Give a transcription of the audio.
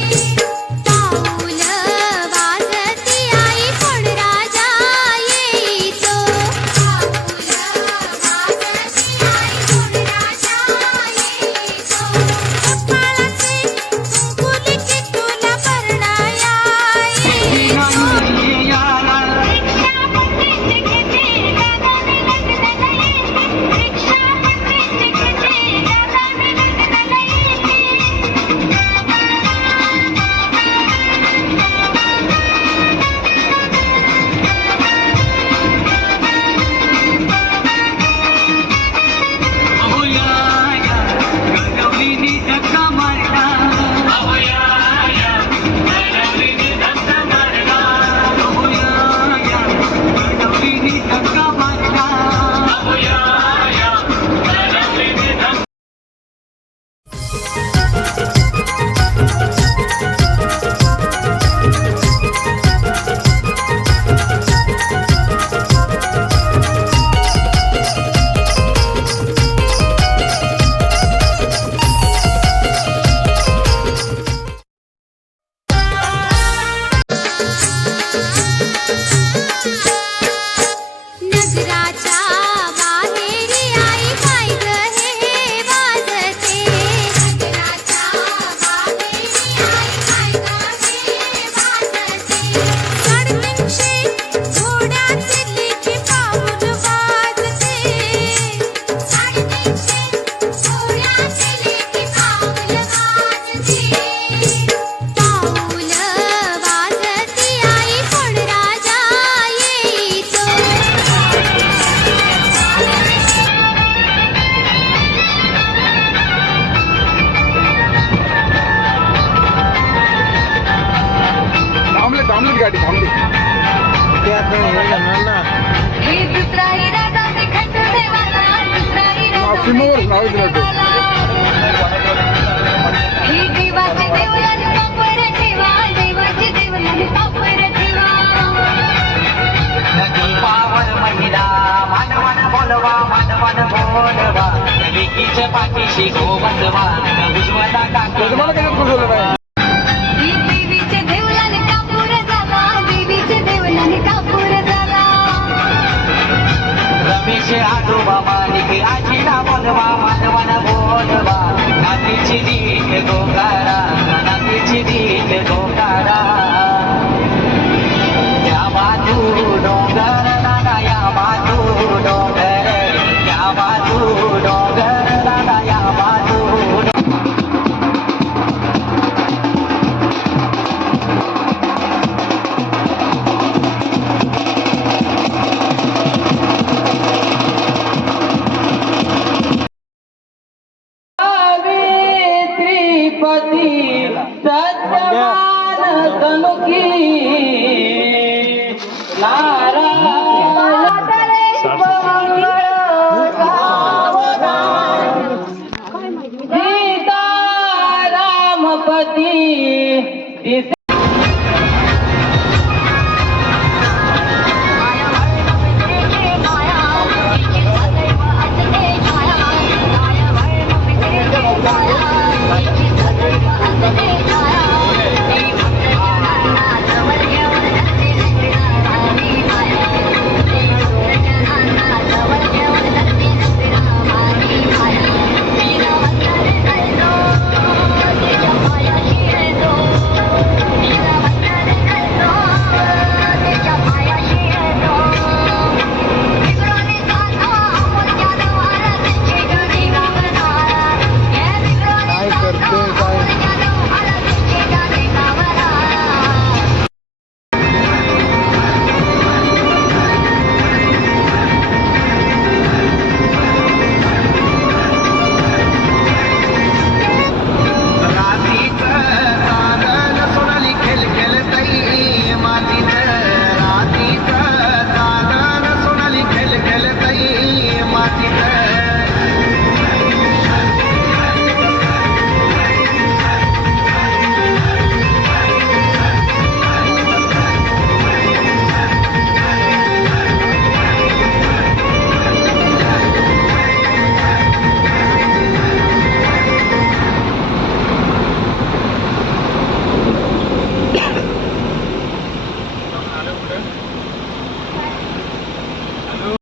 Thank you. गाडी थांबली. सीमेवर नाव दिलं पाठीशी गोवंदवा उज्ज्वला काकी तुम्हाला काय कुठं नाही